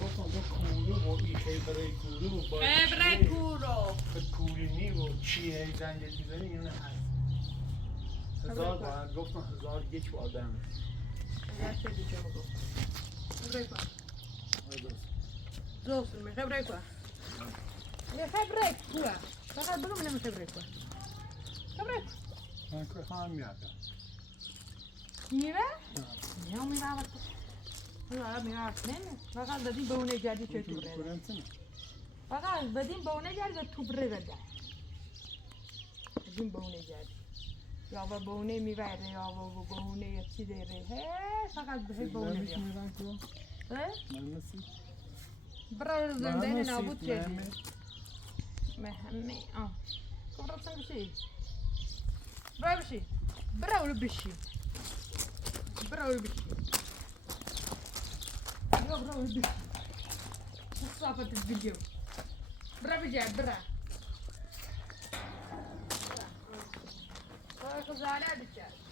گفتم دو کورو و ایخی برای کورو و با خبره کورو به کورینی و چیه زنجت میزنی اینو هست 1000 باید گفتم 1001 با آدم هزار چه دیگه بگو خبره کن زوسن می خبره کن یه خبره کن فقط بگو منم خبره کن خبره کن من که خواهم میادم میوه؟ نه میوه وقت میوه وقت نمید فقط بدیم به اونه جدی چه تو بره فقط بدیم به اونه جدی و تو بره بده بدیم به اونه جدی یا به اونه میوه یا به اونه چی داره فقط به اونه بیا برای زندان نابود کردی مهمه کبرا بسن بشی برای بشی برای بشی برای بشی یا برای بشی صافت الفيديو برا بجا برا خزالة بجا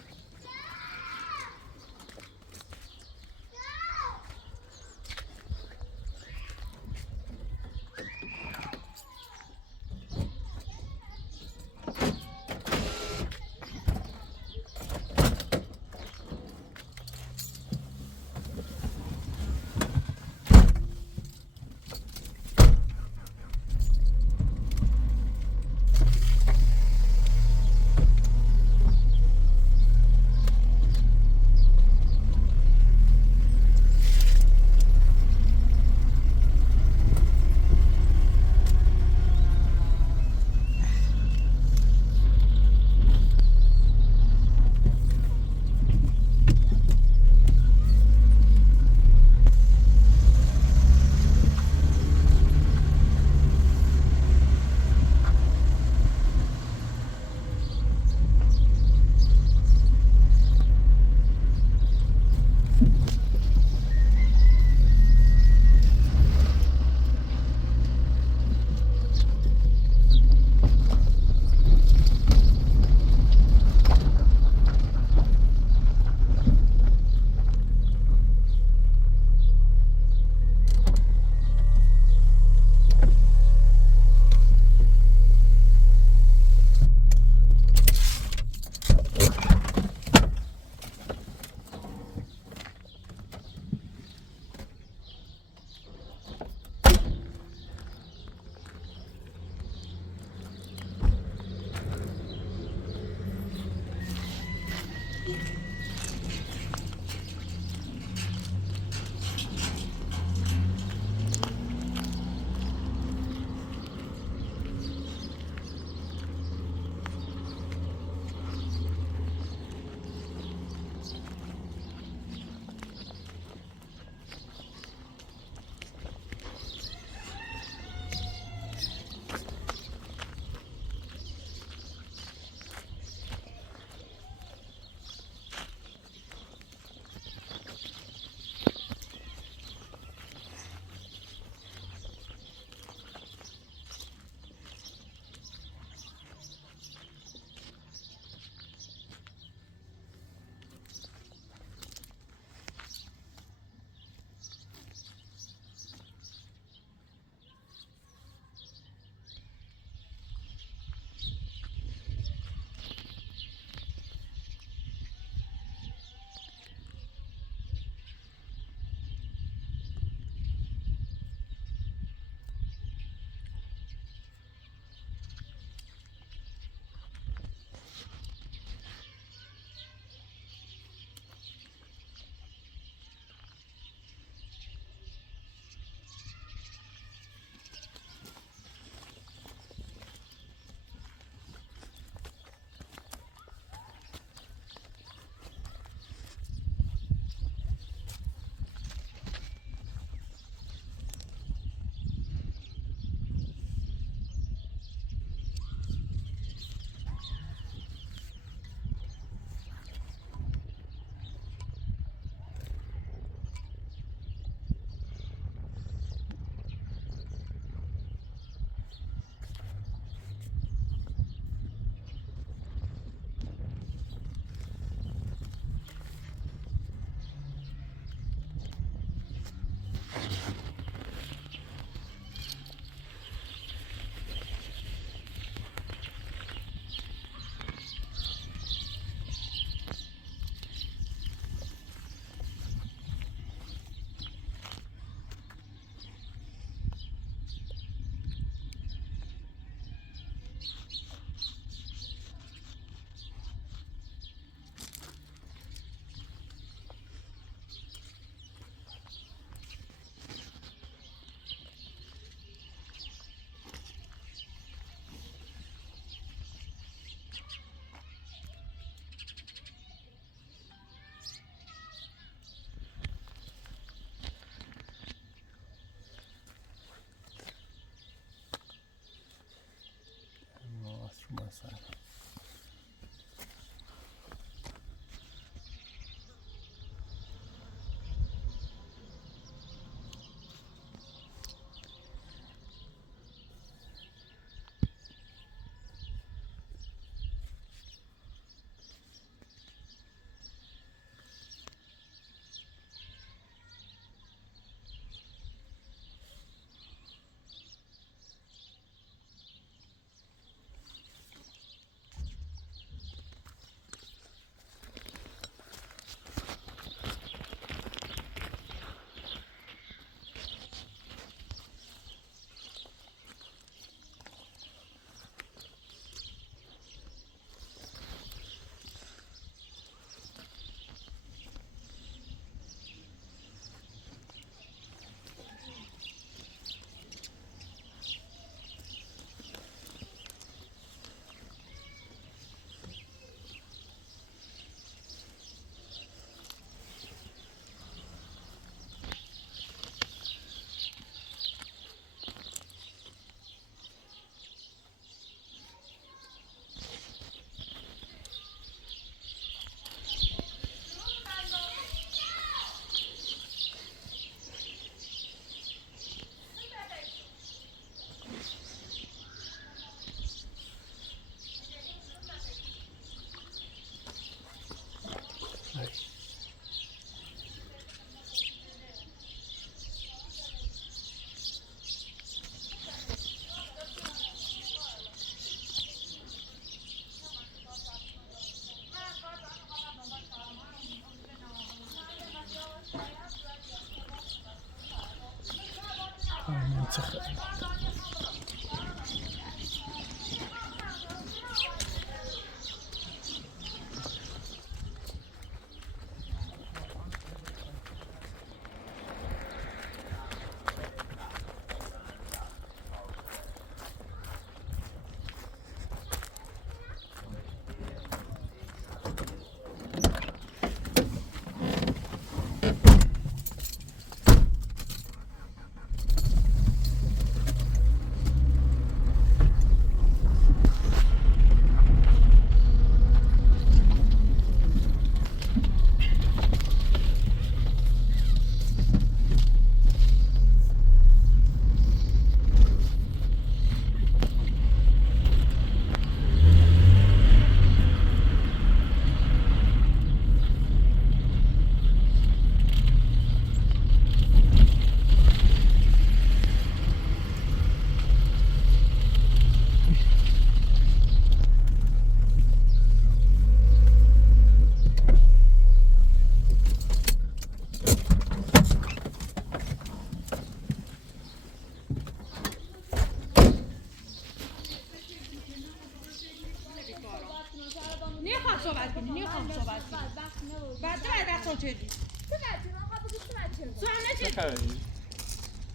صحبت کنی نمیخوام صحبت کنی بعد تو چه دی تو بچه ما بگو تو بچه تو هم نچه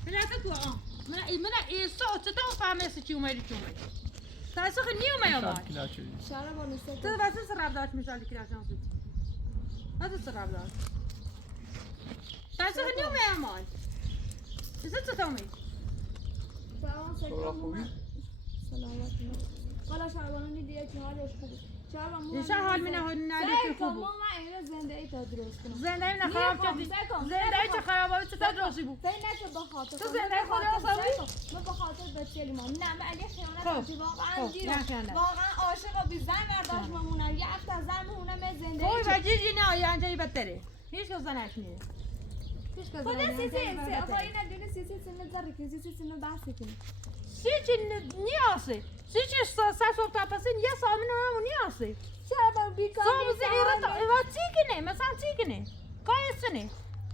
بلاتو کو من ایسا چطور فهمه چی اومدی چی اومدی تاسو خو نیومه یا شهربانو سه تو واسه سراب داشت میشال کی راجع بود واسه سراب داشت تاسو خو نیومه یا مان چه تو می سلام سلامت حالا شهربانو دیگه چه حالش خوبه چه حال می نه خوبه ما اینو زندگی تا درست کنم زندگی نه خراب شدی زندگی چه خراب بود چه درستی بود فکر نکن به خاطر تو زندگی خودت سازی من به خاطر بچه‌لی ما نه من اگه خیانت کردی واقعا دیرم واقعا عاشق و بی زن برداشت ممونم یه هفته زن مونم زندگی کوی وجیجی نه آینجایی بهتره هیچ کس زنش نیست هیچ کس خدا سیسی آقا این ندونه سیسی سن زره که سیسی سن بحثی کنی سیچی نیاسه سیچی ساسو تا پسین یه سامین اونم نیاسه شهربانو بیکار ساموزه ایران و تیکنه مثلا تیکنه کایستنه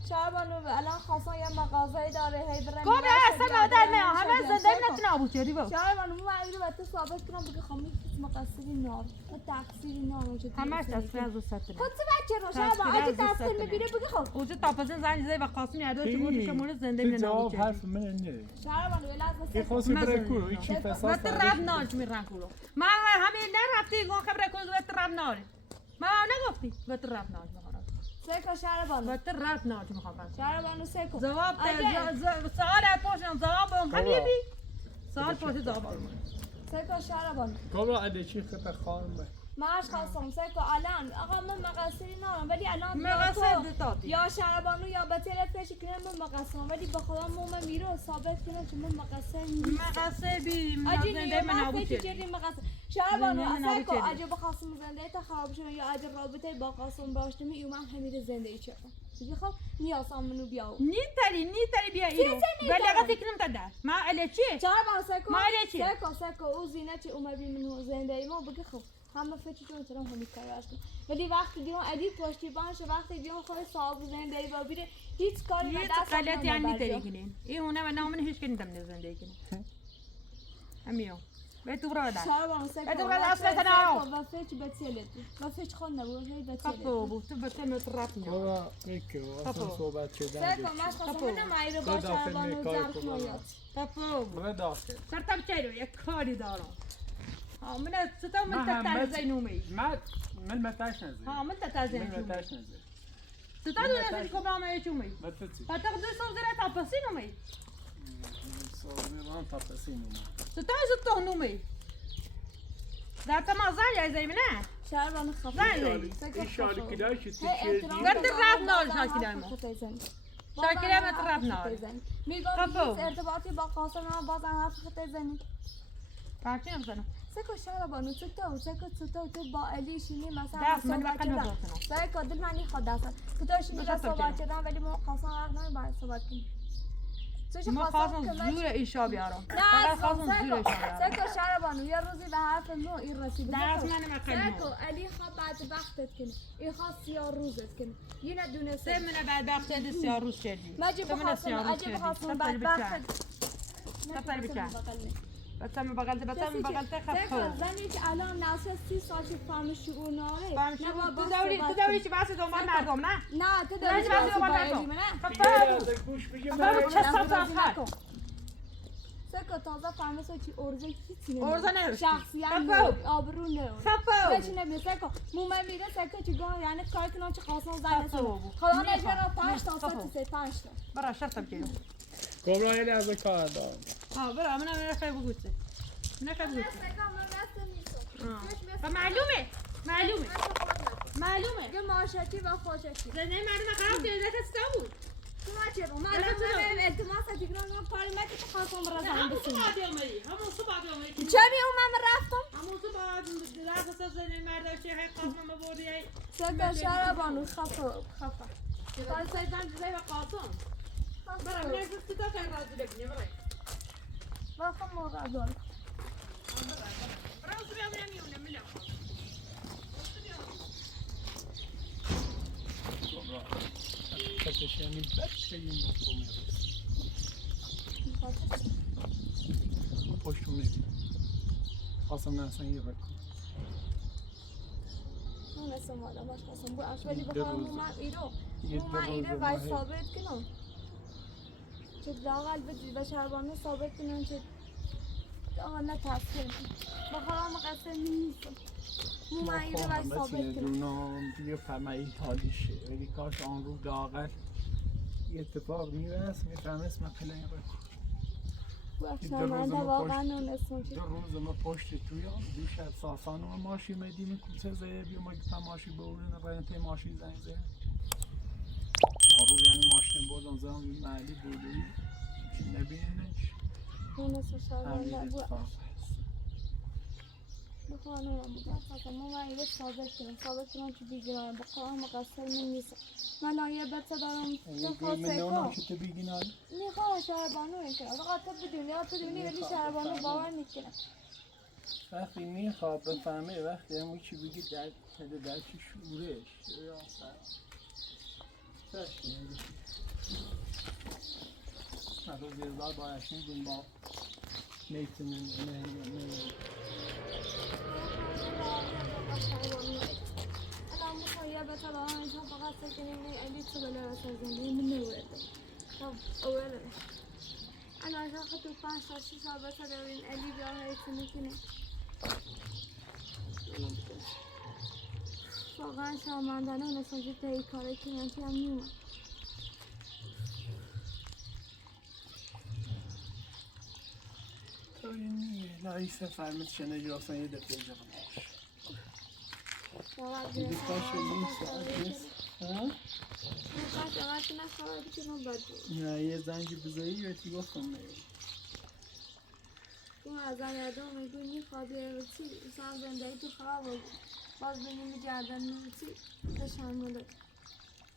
شهربانو الان خواستن یه مغازه داره هی برن کبرا اصلا آدم نه همه زنده نتونه آبود کردی با شهربانو من اینو به تو ثابت کنم بگه خانم هیچ مقصری نار و تقصیری نار وجود همش تصفیه از ستنه خود تو بچه رو شهربانو اگه تقصیر میبینه بگه خب اوجه تاپسین زنی زی و قاسم یادو چه بود که مورد زنده نه جواب حرف من نه شهربانو لازم یه خواست بره کورو ایچی فساد وقت رب ناج میرن کورو ما همین نرفتی گو خبر کن وقت رب ناره ما نگفتی وقت رب ناج میخوام سیکو شهربانو وقت رب ناج میخوام شهربانو سیکو جواب سوال پرسیدم جواب حبیبی سوال پرسید جواب سیکو شهربانو کبرا علی چی خط خانم ماش خواستم سیکو الان آقا من مقصری ندارم ولی الان مقصر دادی یا شهربانو یا به تلفن کنم من مقصرم ولی به خدا من میرو ثابت کنم که من مقصر نیستم مقصر بی اجی زنده من نابود فکر کردی کردیم مقصر شهربانو زنده من سیکو نابود اگه بخواستم زنده تا خراب شد یا اگه رابطه با قاسم داشتم ایومم همین زندگی چرا دیگه خب نیاسم منو بیاو نیتری بیا ایرو ولی اگه تکنم تدا ما علی چی شهربانو سیکو ما علی چی سیکو او زینت اومد منو زندگی ما بگه خب همه فکر کنم چرا همین کارش کنم ولی وقتی دیگه ادی پشتیبانش وقتی دیگه خود صاحب زندگی با بیره هیچ کاری یه دست غلطی یعنی تری کنین این هونه و نامن هیچ کنی تم زندگی کنه همیو به تو برادر شهربانو سیکو به تو برادر اصلا تناو و فکر بتیلت و فکر خود نبود هی بتیلت کپو بود تو بته مترف نیا کبرا میکو اصلا صحبت شدن سیکو ماش خواستم من مایرو با شهربانو زرف نایات کپو بره داخل سرتم چیرو یک کاری دارم ها من ستم من تتزینومی من متاش نزد ها من تتزینومی من متاش نزد ستم دونه کبرا ما یچومی متتی فتق دو سوزره تاپسینومی صابران تفسینو ستم زتونومی در تمازال زي منه شهربانو خفه زنی این شالی کدای شد قد الراب نار شاكلامو شاكلامو الراب نار میگم هیچ ارتباطی با قاسم هم باز حرف خط زنی پاچه نمیزنم سیکو شهربانو تو با علی شینی مثلا دست من صحبت بقلب کردن بزنم سیکو دل منی خود دست تو شینی با صحبت کردن ولی ما قاسم حق نمیباید صحبت کنیم ما خواستم زور ایشا بیارم نه خواستم زور ایشا بیارم سیکو شهربانو یه روزی به حرف ما این رسید دست من مقلب سیکو علی خواه بعد وقتت کنه این خواه 3 روزت کنه یه ندونه سه منه بعد وقت دست 3 روز شدی مجی بخواستم بعد وقت تطلع بچه بسم بغلت خفو زنی که الان ناسه 30 سال چه فهم شعور ناره تو دوری چی بحث دنبال مردم نه نه تو دوری چی بحث دنبال مردم خفو چه سال نکن سکو تازه فهمه چی ارزه هیچی نمیده ارزه نمیده شخصیت آبرو نمیده خفو هیچی نمیده سکو مومن میره سکو چی گاه یعنی کار کنم چه خواستم زن خدا نجورا 5 تا 5 تا برا شرطم کیلو کبرا یه لحظه کار دارم برا من خیلی بگوته من خیلی بگوته سکو من راست نیستم معلومه یه معاشرتی و خوشتی زنه مردم خراب دیده کستا بود تو ما چه رو من التماس دیگه من پارلمانی تو خواستم برازم بسیم همون صبح آمدی چه می من رفتم همون صبح رفت زنه مردم چه قاسم ما بردی سکو شهربانو خفه قال سيدنا زي قاسم برا من يفوت كذا كان راضي لبني برا ما خمر رادول برا وصل يوم يوم من لا فتش يعني بس این مفهومی پشتو میگی خواستم نه اصلا یه بکن نونسم مالا باش قسم بو اش ولی یه بخوام روز. من ایرو یه من ایره روز وای ماه. ثابت کنم چه لاغل بدی و شهربانو ثابت کنم چه آقا نه تاثیر بخوام قسم نیستم من ایره وای ثابت کنم دونم بیا فرمایی حالیشه ولی کاش آن رو لاغل یه اتفاق میرس میفهم اسم پلنگ رو بو شرمنده واقعا نونسم چه دو روز ما پشت توی دو شب ساسان و ماشی میدیم کوچه زه بیا ما گفتم ماشی بودن رنته ماشی زنگ زه آن روز یعنی ماشین بردم زدم محلی بودوی چی نبیننش نونسم شرمنده همین بو اتفاق بخوام نونم بودم قسم من ایره ثابت کنم چه بیگناهم بخوام مقصر من نیستم من لایه بچه دارم تو من نونم خواست که تو بیگنال میخوام شهربانو این کنم فقط تو بدونی ولی شهربانو باور نکنم وقتی میخواد بفهمه وقتی همون چی بگی در چی شورش یا سر روز یزدار باید میگون با میتونیم الان میخوام یه بچه دارم اینجا فقط سکنیم نه الی تو بله واسه زندگی من نورده خب اوله الان اینجا خود تو 5 تا 6 سال بچه داریم الی بیا هیچ نکنیم واقعا شرمندانه نسان که تایی کاره کنم که هم نیومد تو این لایسه فرمت شنه جاسان یه دفعه جبنش فقط دیگه بیرم کاش این ساعت نیست ها؟ فقط نخواهد که من بد بود نه یه زنگ بزایی و تی گفتم نه تو از یادم میگوی میخواد یه چی مثلا زندگی تو خواب بود باز بینیم گردن میرسی بشن مدد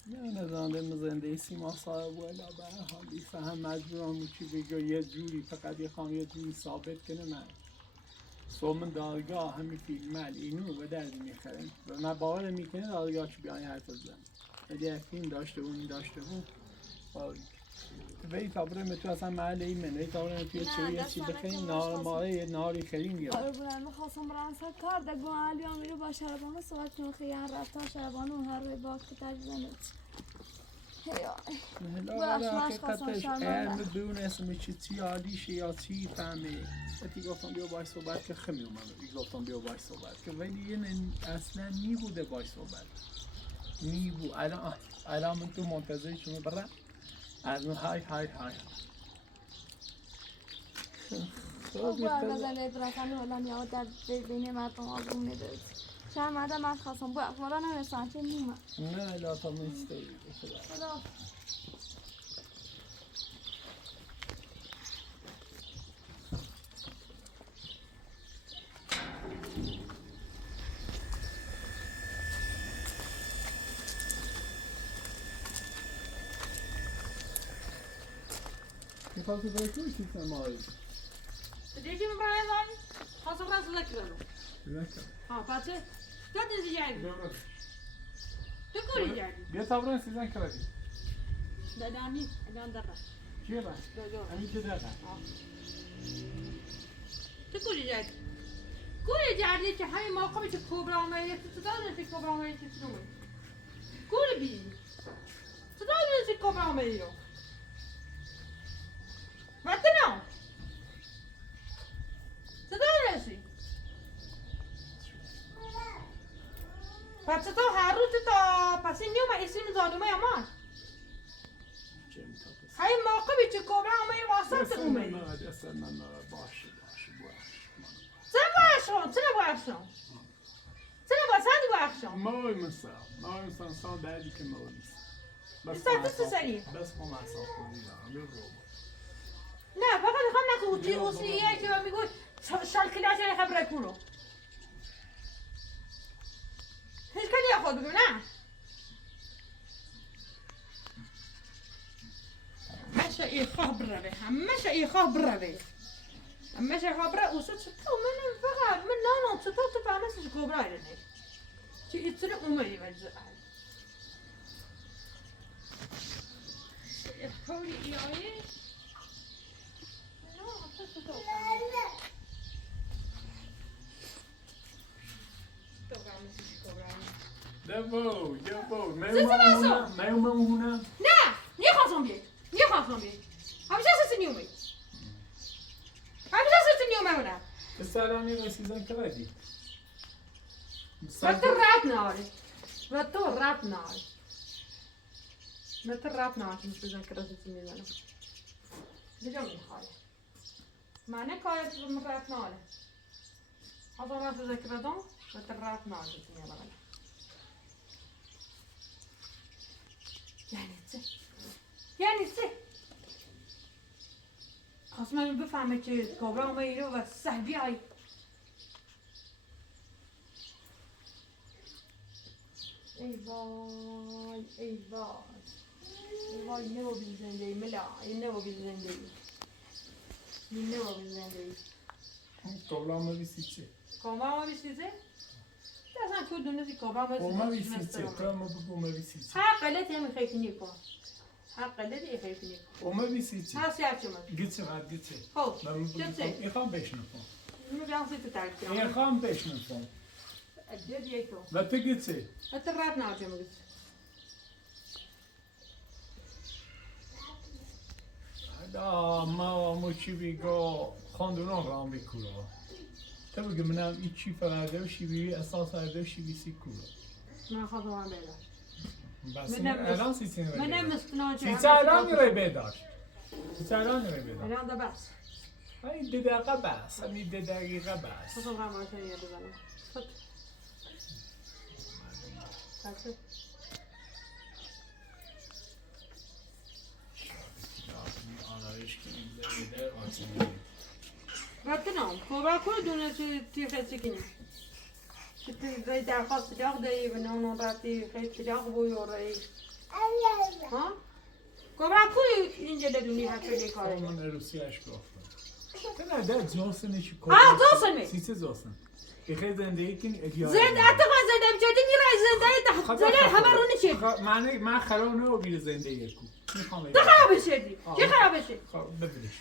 نه نزانده مزنده سیما صاحب ولا به حال ایسا هم مجبورم چی بگو یه جوری فقط یه خواهم یه جوری ثابت کنه من سومن دادگاه همین فیلم اینو به دردی میخرن و من باور میکنه دادگاه چی بیانی حرف بزن ولی یک فیلم داشته بود این داشته بود وی تابره تو اصلا محل این من وی تابره تو یه چی بخریم نار یه ناری خریم یا آره بودن میخواستم برم سر کار دگو علی آمیرو با شربانو صحبت کنم خیلی رفتار شربانو هر روی باک تجزنه هلا حقیقتش اگر بدونستم چی عالیشه یا چی فهمه وقتی گفتم بیا باش صحبت که خمی اومد گفتم بیا باش صحبت که ولی این اصلا نیبوده باش صحبت نیبود الان من تو منتظر شما برم از من های خب باید بزنه برسن ولی میاد در بین مردم آزمون ندارد شرمنده من خواستم با اخبارا نمیستن چه نیمه نه لا تا میسته خدا میخواد تو برای توی سیستم آئی دیگه من برای زنی خواستم راست لکرم ها بچه تو دیزی جایی تو کاری جایی بیا تابران سیزن کردی دادامی الان دقیقه چیه با؟ همین چه دقیقه تو کاری جایی کاری جایی که همین موقعی که کوبرا آمده تو دادن که کوبرا آمده که تو نمید کاری بیزی تو دادن که کوبرا آمده رو وقتی رسی پس تو هر روز تا پس این میومد اسم زادومه امان های موقع بیچه کبرا آمه واسط اومدی باشه چرا باشم؟ چرا باشم؟ چرا باشم؟ موی مثلا سال بعدی که موی مثلا سری بس با محصاب کنی دارم نه فقط میخوام نکو اوسیه که میگو شالکلاش خبره کنو هیچ کلی خود بگو نه همشه ای خواه بروه همشه ای خواه بروه همشه خواه بروه اوسو چطور من فقط من نانو چطور تو فهمستش کبرا ایرنه چه ایتونه اومدی وجه کوری ای آیه نه تو فهمستش کبرا مهمونم نه نخواستم بیای همیشه سرسی نیومی اونم به سلامی رسیدن که بدی و تو رب ناری که میسیزن که رسیدی میزنم بجا میخوای معنی کارت رو رب ناری حالا رسیدن که ردم و تو رب ناری میزنم یعنی چه؟ خواستم من بفهمه که کابرا اومه ایرو و سه بیای ای وای نو بی زنده ملا نو بی زنده کابلا ما بیسی چه؟ کابرا ما بیسیزه؟ اصلا تو دونه دی کابرا ما بیسی چه؟ تو ما بگو ما بیسی چه؟ ها قلت هم خیلی نیکن ما بیسی چه؟ ها سیاه من گیچه خب ایخوام بشنفم میگم سی تو ترکیه ایخوام بشنفم ادیت یک تو و تو گیچه؟ حتی رد ناجم گفت ما چی بیگو خواندونان رام بیکورا تو بگه منم ای چی فرده و شی بیوی اساس هرده و شی بیسی کورا من خواهم هم بیدار بس الان سی منم مستناجه سی الان میره بیدار سی الان میره بیدار الان ده بس همین 2 دقیقه بس همین 2 دقیقه بس خواهم هم آتون یه بزنم خود بسه آرایش کنیم بیده آتونی رفتنام کبرا کل دونه تی خیلی کنیم که تو درخواست جاق داری و نونو رفتی خیلی جاق بوی و رایی ها؟ کبرا کل اینجا دونی هفته کاره من روسیهش گفتم تو نه در جاسنه چی کن جاسنه سیسه جاسن که خیلی زندگی کنی ادیار زنده اتفاق زنده بچه میره زنده همه رو نشید من خراب نو بیل زندگی کو میخوام تو خراب شدی چی خراب شدی؟ ببینش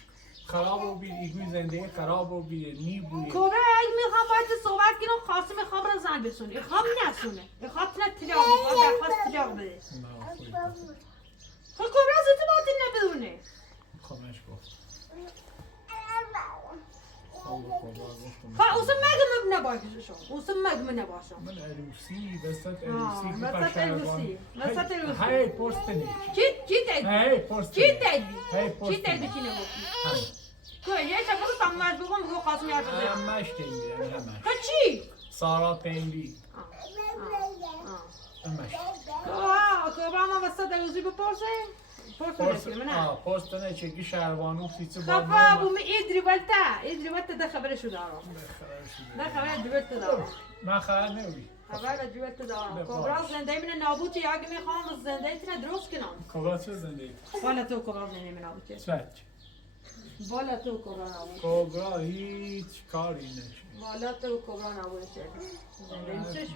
خراب و بیل ایگوی زندگی خراب و بیل نی بوی کبرا اگه میخوام باید صحبت کنم خواستم میخوام را زن بسونه میخوام نسونه میخوام تلاق میخوام درخواست تلاق بده خب کبرا زیده باید نبدونه خامش گفت خب اوسم مگم نباشم اوسم مگم نباشم من عروسی وسط عروسی وسط عروسی های پست نیچ چی دادی؟ های پست چی دادی؟ های پست چی دادی چی نگفتی؟ که یه شبه که تماش بگم بگو خواستم یاد بزنم همش تنگی همش خب چی؟ سارا تنگی همش کبرا ما وسط عروسی بپرسه؟ پست نه چگی شهربانو سیچه خفا بوم ایدری ولتا ده خبرشو دارم ده خبر دویت دارم من خبر نبی خبر دویت دارم کبرا زنده من نابودی اگه میخوام زنده ایتونه درست کنم کبرا چه زندگی؟ بالا تو کبرا زنده من نابودی چه؟ بالا تو کبرا نابودی کبرا هیچ کاری نشد بالا تو کبرا نابودی زنده میشش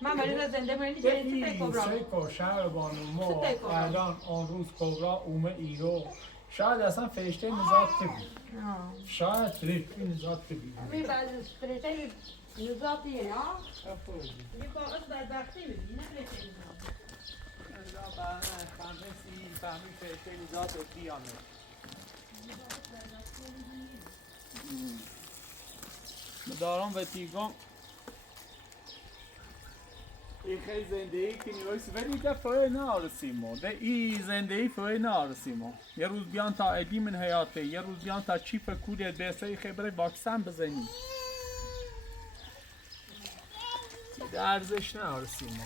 من مریض زنده منی جنی چه کبرا سیکو شهربانو ما الان آن روز کبرا اومه ایرو شاید اصلا فرشته نزاد تبی شاید فرشته نزاد تبی می بعد فرشته نزاتی یا یه باعث بدبختی میدی نه فرشته فهمی فرشته نزاد بیانه دارم و تیگم این خیلی زندگی کنی وایسی ولی ده فای نارسیمو ده ای زندگی فای نارسیمو یه روز بیان تا ادی من حیاته یه روز بیان تا چیپ کودت بیسته خبره واکسن بزنی ده ارزش نارسیمو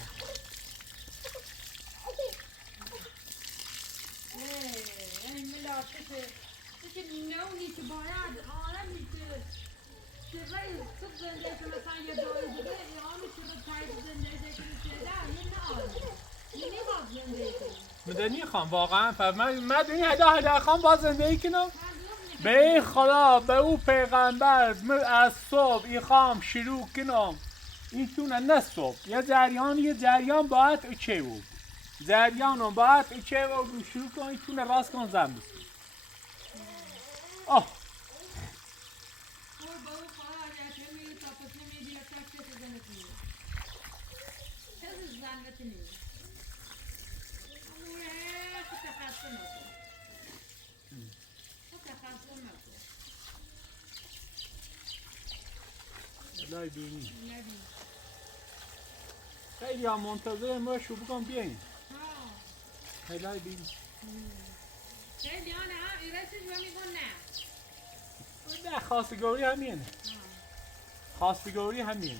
این ملاقه که نونی که باید آرمی که تو زنده که مثلا یه داری بوده آمی که به تایید زنده که شده یه نمیخواد زنده کنی مدنی خواهم واقعا من دونی هده خواهم با زندگی کنم به خدا به او پیغمبر از صبح ای خواهم شروع کنم این تونه نه صبح یه جریان باید چه بود جریان باید چه بود شروع کن این تونه راست کن زن بسید آه لای بینی خیلی هم منتظر ما شو بکن بیاییم لای بینی نه خواستگاری همینه خواستگاری همینه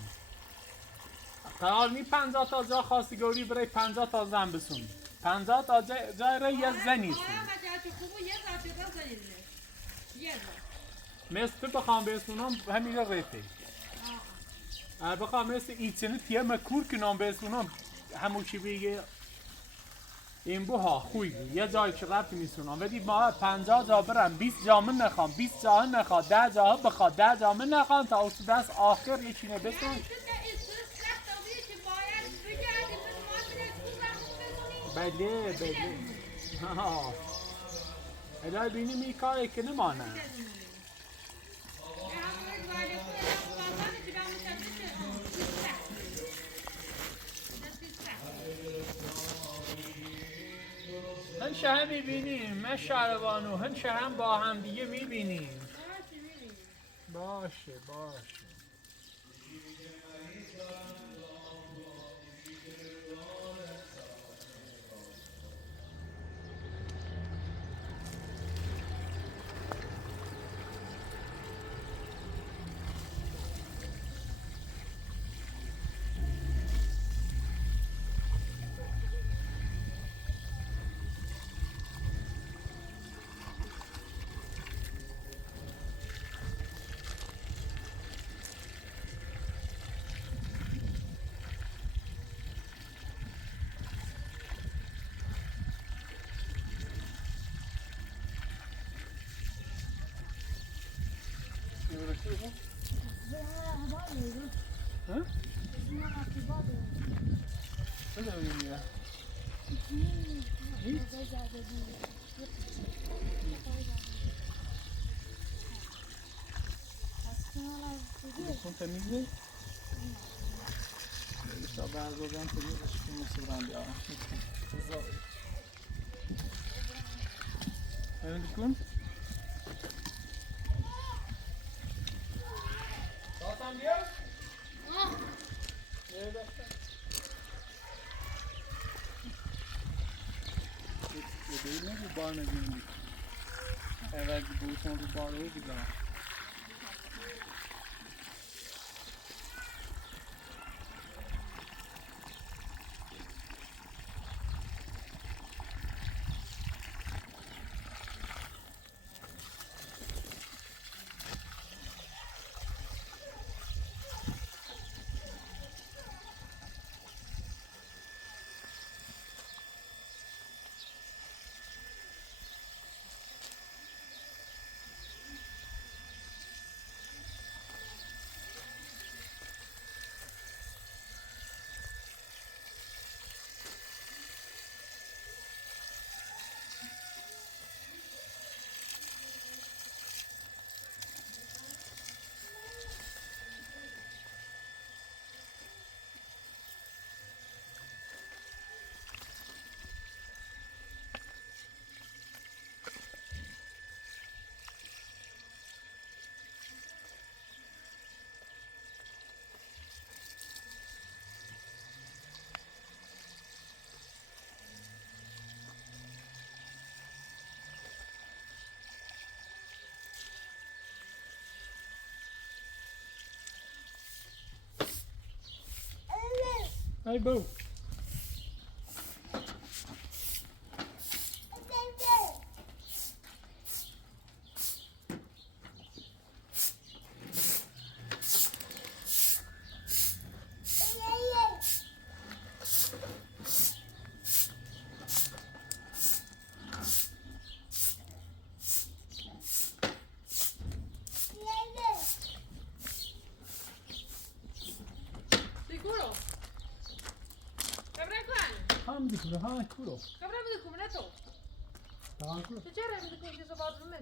قرار نی 50 تا جا خواستگاری برای 50 تا زن بسونی 50 تا جای را یه زنی سونی مثل تو بخوام بسونم همین را ریفه بخوام مثل ایچنه تیه مکور کنم بسونم هموشی بگه این بوها خوی یه جایی که رفت میسونم ولی ما 50 جا برم 20 جا من نخوام 20 جا نخواد 10 جا بخواد 10 جا من نخوام تا اصلا دست آخر یکینه بسون بله بله الهی بینیم این کاری که نمانه هنچه هم میبینیم من شهربانو هنچه هم با هم دیگه میبینیم باشه باشه Son temizy? Jeszcze bardzo więcej niż się nie Evet kun. Zaten diyor. Evet. Değil mi bu barına girdik? Evet bu son bu barına gidiyor. Hey, boo. هم دیگه ها کورو. Cobra mi dico, me to. Tamam kuro. Che c'era mi dico che so vado me.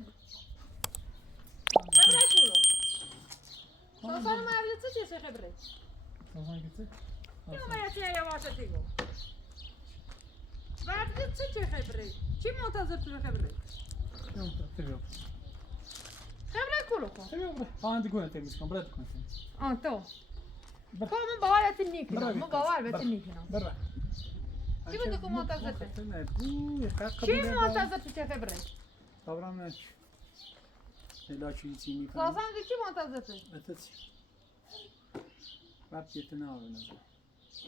Cobra culo. Sono ma avete ce se khabre. Tamam gitti. Io ma ya ya wasa tigo. بعد چه خبره؟ چی منتظر تو خبره؟ Yok, seviyorum. خبره کلو کن. Seviyorum. Bana dikkat et temiz kan. Bırak dikkat et. آن تو. بر من باورت نیکنم. برای من باورت نیکنم. برا. چی بود که منتظر تو؟ تو؟ چی منتظر تو چه خبره؟ Kavram ne? Elaçı içini kan. سازم چی منتظر تو؟ Ötesi. Rab yetine avına.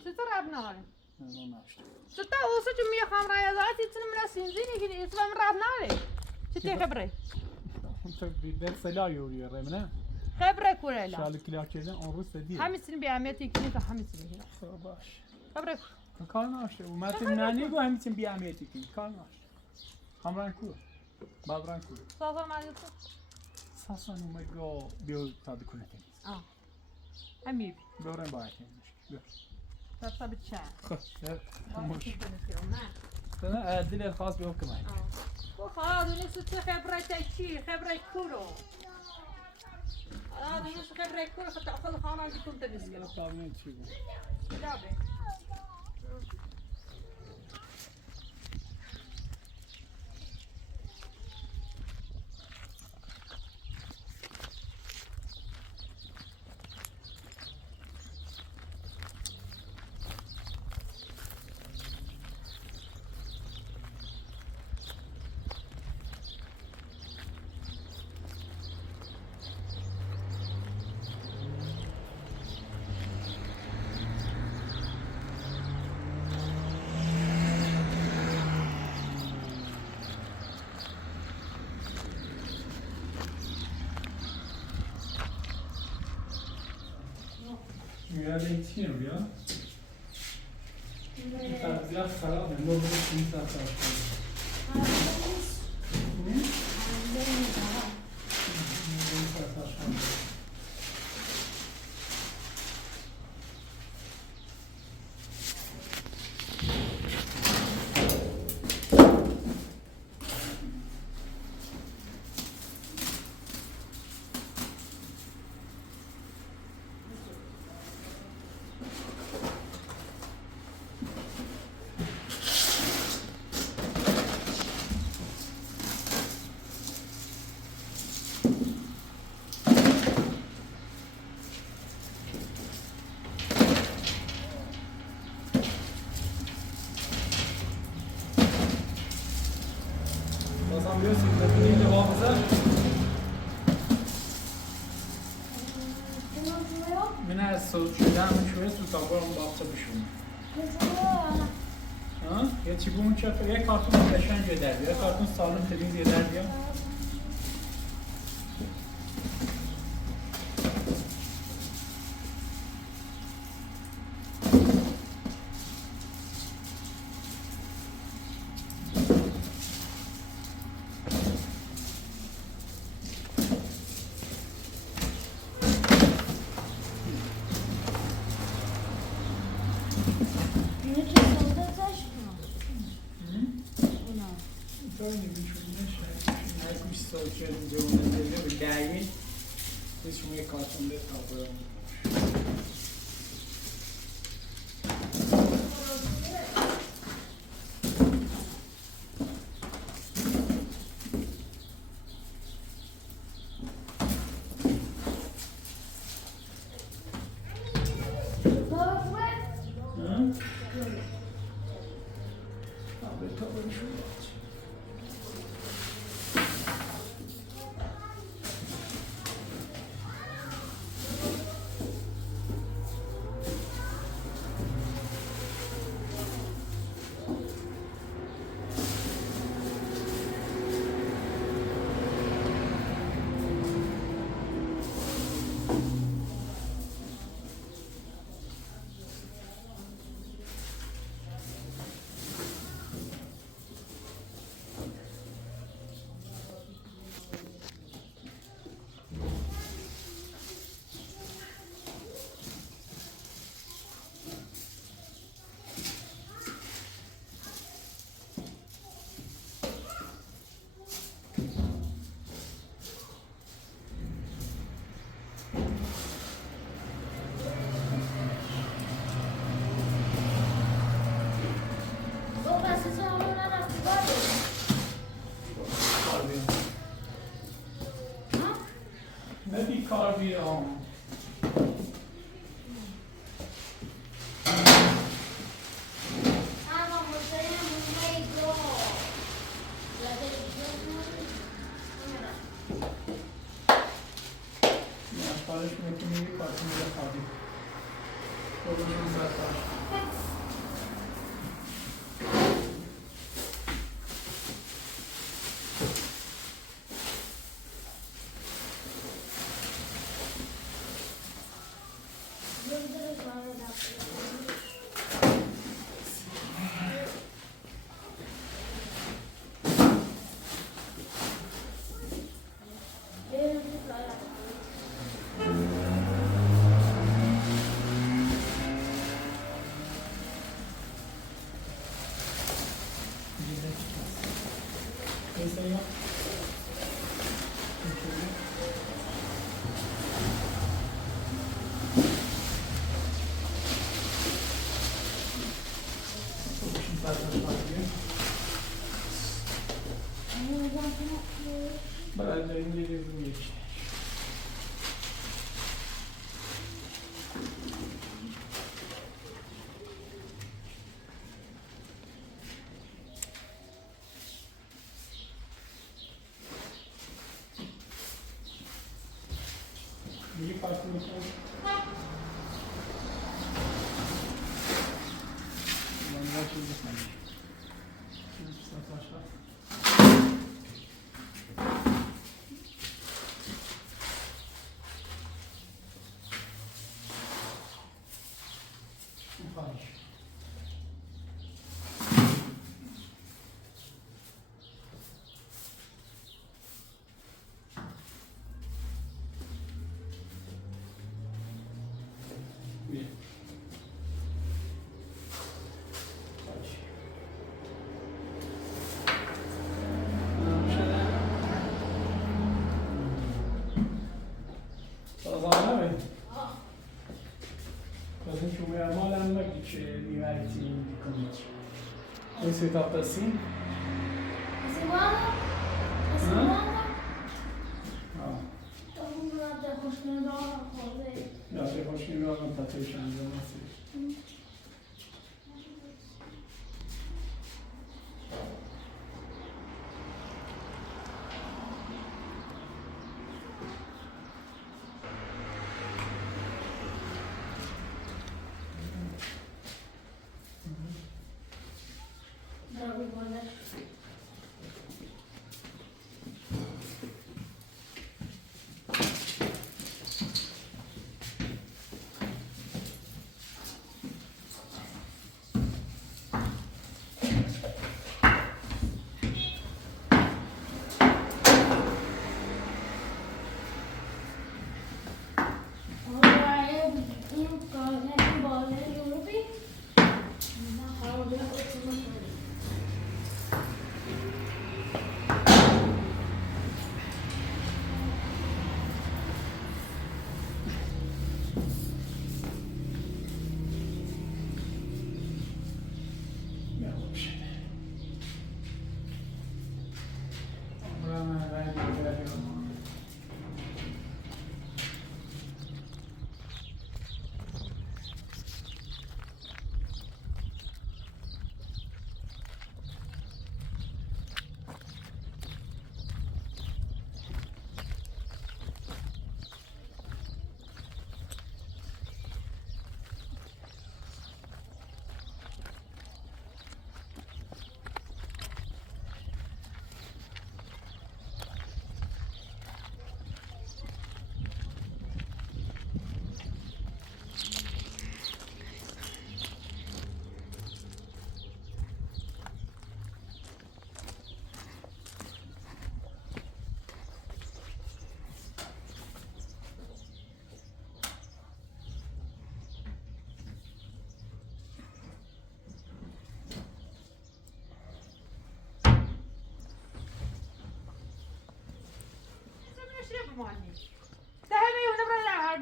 چطور رب نهاره؟ Ne onu açtı. چطور اوسه چه میخوام رای ازت ایتون من سینزی نگیری ایتون من رب نهاره. چطور خبره؟ Tabii bir sela yoruyor Remine. خبره کوله. Şarlı kilakçeden on Rus dedi. همیسین به اهمیتی که نیست همیسین میگیرم. Baş. خبره Karnı açtı. O Mert'in nani bu hem için bir amiyeti ki. Karnı açtı. Hamran ku. Babran ku. سازم مالیات. Sasan umego bir tadı kuletemiz. آه. همی. Gören bayağı temizmiş. Gör. تبصر بچه. Evet. Hoş. نه. Sana dil khas bir okuma. خواهد دونست تو خبرت چی؟ خبرت کورو. دونست خبرت کورو خطا خود خانه دیکم تمیز کنم. Kavne çi bu. جابه. Müyade yetişiyorum ya. Biraz sarı ben de bunu şimdi sarı. Ne? Biliyorsun makineyle hafıza من از شدن شوره تو تابار اون باقصه بشون یه چی بون چه یه کارتون قشنگ یه در یه کارتون سالم تمیز یه در بیا شما یک کارتون به تابلو کار بیا خواهش میکنی یه کارتون رو بخوابی باباشون بخواب بعد این یه روی یکی یه کارتون میکنی من را چیز بکنی Esse top assim? Semana? Semana? Ah. Então vamos lá até a roxinha da rosa aí. Já sei continuar não tá fechando, eu não sei.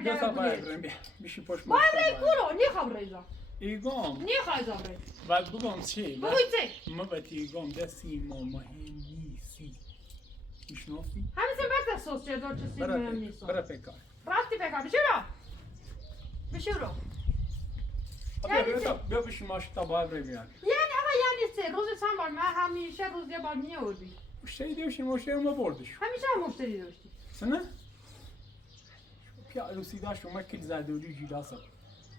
بیا تا باید میشه پشت ما برای کورو نیخوام ریزا ایگام نیخوای زابره بعد بگم چی؟ بگوی چی؟ ما باید ایگام دستی ما مهم نیستی میشنافی؟ همین سه برد سوس چه دار چسی مهم نیست برا پیکار راستی بکن بشو رو بیا بشی ماشی تا باید رو بیان یعنی آقا یعنی 3 روز چند بار من همیشه روز یه بار میآوردی مشتری داشتیم مشتری ما بردش همیشه هم مشتری داشتی سنه؟ پیا روسی داشت اومد کل زده ولی جیلاسا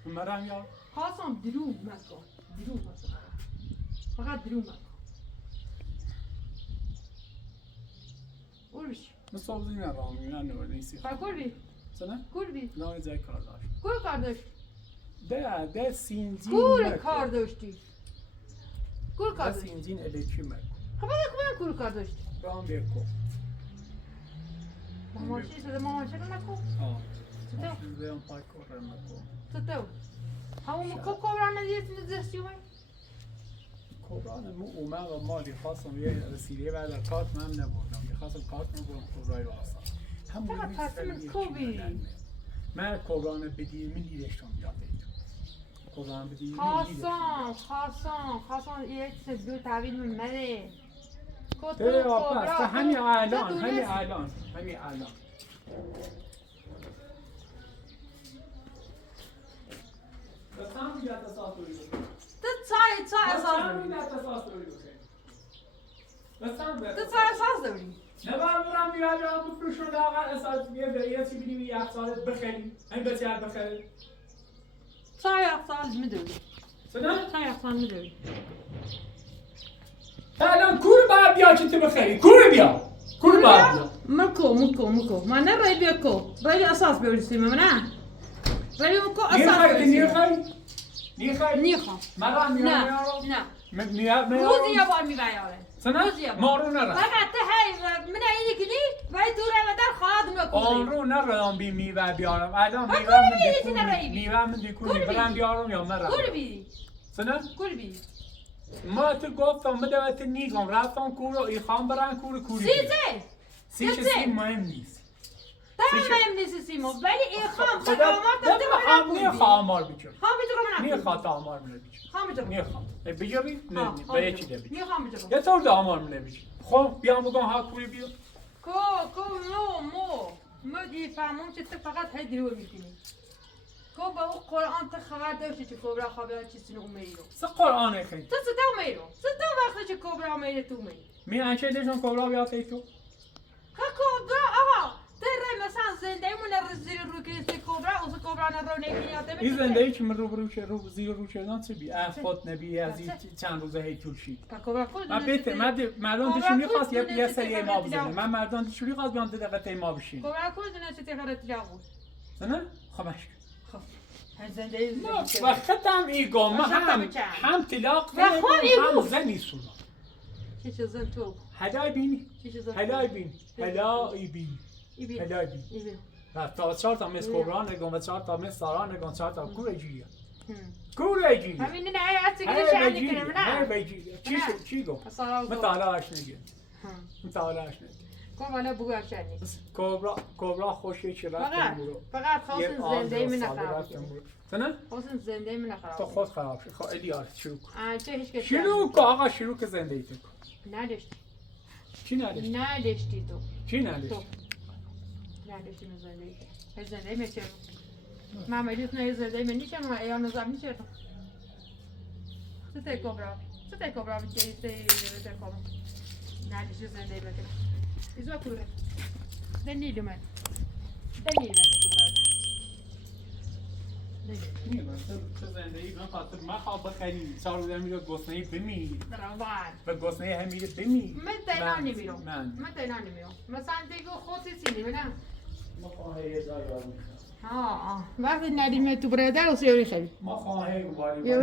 مرم یا خواستم دروغ نکن فقط دروغ نکن برو بشی مصابزی نرام میان نور نیستی کور بی سنه؟ کور بی نه جای کار داشت کور کار داشت ده سینزین کور کار داشتی کور کار ده داشتی سینزین الکتری مرد خب بگو کور کار داشتی رام بیرکو ماماشی شده ماماشی رو نکن ماشین بیام پای کار نکن تو همون کبرا ندیدی دستی اومد کبران مو اومد و مالی خواستم یه رسیده بعد کارت من نبردم میخواستم کارت نبردم کبرای واسه فقط تصمیم کوبی من کبران بدی من دیدشتم یاد کبران بدی خواستم یک سه دو تحویل من مره ده پس همین الان بسام بیاد اساس دوری تو چای اساس داری نه برام بیاد بفروشون لاغر اساس یه چی ببینیم یه سال بخریم همین بسیار بخریم چای اساس میدونی سنا چای اساس میدونی الان کور باید بیا که تو بخری کور بیا مکو من نه رای بیا کو رای اساس بیارستی من رای مکو اساس نیخوای مرا میارم نه روزی یه بار میبیاره سنا مارو نرم فقط هی من اینی که نیست ولی تو رو در خواهد میکنی آن رو نرم بی میوه بیارم الان میوه من دیکونی برم بیارم یا مرم کور بی سنا کور بی ما تو گفتم مدوت نیگم رفتم کورو ایخام برن کوری سیچه مهم نیست مهم نیست سیمو ولی ایخام خدا نمیخواه آمار بچون میخواد آمار منو بچون میخوام بجوری؟ نه به یکی ده بچون میخوام بجو یه طور ده آمار منو بچون خب بیام بگم ها کوری بیو مو فهمون که تو فقط هی درو میکنی با او قرآن تو خبر داشتی که کبرا خبر چیزی رو میری رو سه قرآن خیلی تو میری رو وقتی که کبرا میری تو میری می انچه دیشون کبرا بیاد ای تو کبرا آقا در مثلا زنده مون زیر رو که کبرا او کبرا رو نمیاد این زنده ای که من رو زیر رو چه چه بی افات نبی از این چند روزه هی طول شید من بیته مردان دیشونی خواست یه سری ما بزنه من مردان دیشونی خواست بیان دقیقه ما بشین کبرا کدونه چه تغییرات لاغو سنه خبش زنده نه وقت هم ایگم هم طلاق هم زنی سونا چه زن تو هدای بینی هدای بینی تا 4 تا مس کبرا نگم و 4 تا مس سارا نگم 4 تا کوره جیه همین نه اصلی که شأنی کنم نه چی گفت مطالعهش نگه کبرا بگو شأنی کبرا خوشه چی رفت فقط خواستن زنده من خراب نه خواستن زنده من خراب تو خود خراب شد خب الیار شروع کن شروع کن آقا شروع که زنده ای تو نداشتی چی نداشتی؟ نداشتی تو چی نداشتی؟ نداشتی من زنده ای زنده میچرم من میدونم نه زنده من نیشم من ایام نزام میچرم چه کبرا میچری چه کبرا نداشتی زنده ای بکن ایزو کوره دنیلو من تو برای تو زندگی من خاطر من خواب بخریم 4 روزه میگه گسنه‌ای بمیری برابر به گسنه‌ای هم میگه بمیری من تنها نمیرم مثلا دیگه خودی سینی منم ما خواهی یه جای یاد وقتی ندیم تو برادر و سیوری خیلی ما خواهی گواری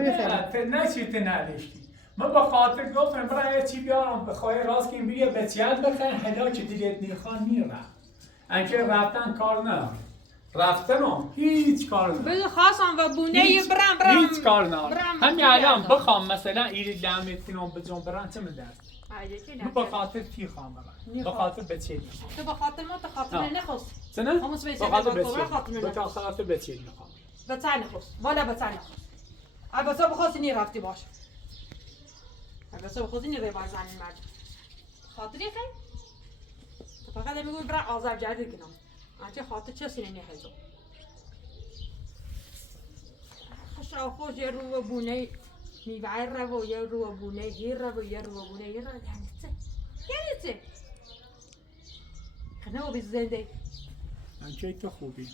نه چی تو نداشتی من با خاطر گفتم برای چی بیارم به خواهی راست که بگه بچیت بخیر حالا که دیگه نیخوان میرم انچه رفتن کار نه رفتنم هیچ کار نه بگو خواستم و بونه برم هیچ کار نه همین الان بخوام مثلا ایری لامت کنم بجام برم چه من درست من با خاطر تی خواهم برم با خاطر بچه تو با خاطر ما تو خاطر نخواست سنه؟ با خاطر بچه با خاطر بچه نخواهم بچه نخواست والا بچه نخواست البته بخواستی نی رفتی باش البته بخواستی نی باز زنی مرد خاطری خیلی تو فقط میگوی برای آزار جدید کنم آنچه خاطر چه سینه نهزو خشاو خوش یه رو بونه میوه رو یه رو بونه هیر رو یه رو بونه یه رو یعنی چه خناو بی زنده انچه تو خوبی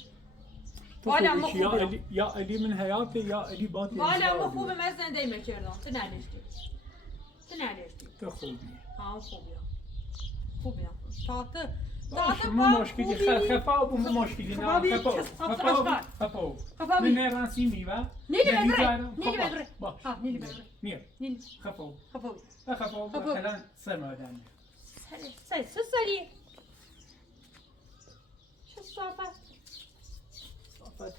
بالا ما خوبیش خوبی یا علی من حیاته یا علی باتی بالا ما خوبه من زنده میکردم تو نداشتی تو خوبی ها خوبی تاته باشه مو مشکلی خفا بو مو مشکلی نه خفا من نرانسی میوه نیلی بگره نیلی خفا خفا مثلا سمادن سری شو صافت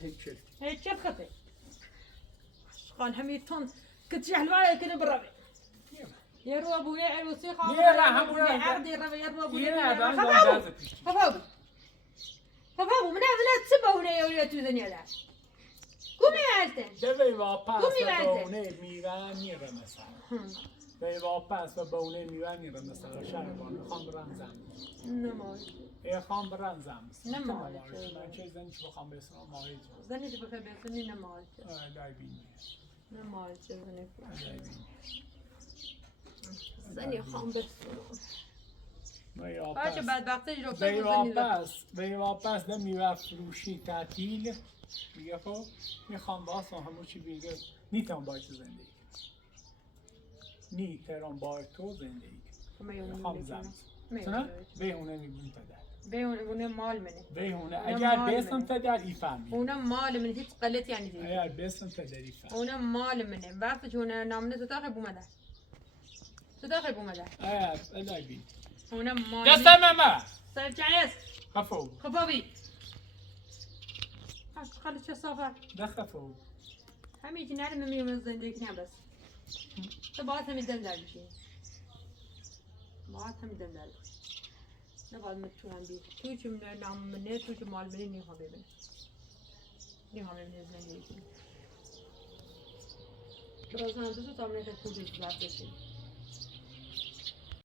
هیچ هيك خفي خان هميتون كنت جهل كنا بالربع يروى ابويا عروسي خاف عرض الربع يروى ابويا خفاو من هذا تسبه هنا يا ولاد تزني هذا قومي مالتن دوی واپس بونه میوانی رو مثلا دوی واپس بونه میوانی رو مثلا شهربانو خان برنزم نماز خان برنزم نماز من چه زنی که بخوام بسنم ماهی زنی که بخواه بسنی نماز دایبینی نماز زنی زنی خواهم بسنم باشه بدبختی رو به واپس ده میوه فروشی تعطیل میگه خب میخوام باسم همون چی بیگه نیتم باید زندگی نیترم باید تو زندگی میخوام زن سنا بهونه میگون تدر بهونه مال منه بهونه اگر بسم تدر ایفهمی اونم مال منه هیچ قلت یعنی دیگه اگر بسم تدر ایفهمی اونم مال منه وقتی چون نامنه تداخل بومده الهی بین اونم مال دستم ماما سر جانس خفو بی خاله چه صافه ده خفو همین که نرم میومد زندگی نه بس تو باید همین دم در بشی نباید متونم بی توی چه نام منه توی چه مال منه نیها ببینه زندگی برای زنده تو تا منه تا توی زفت بشی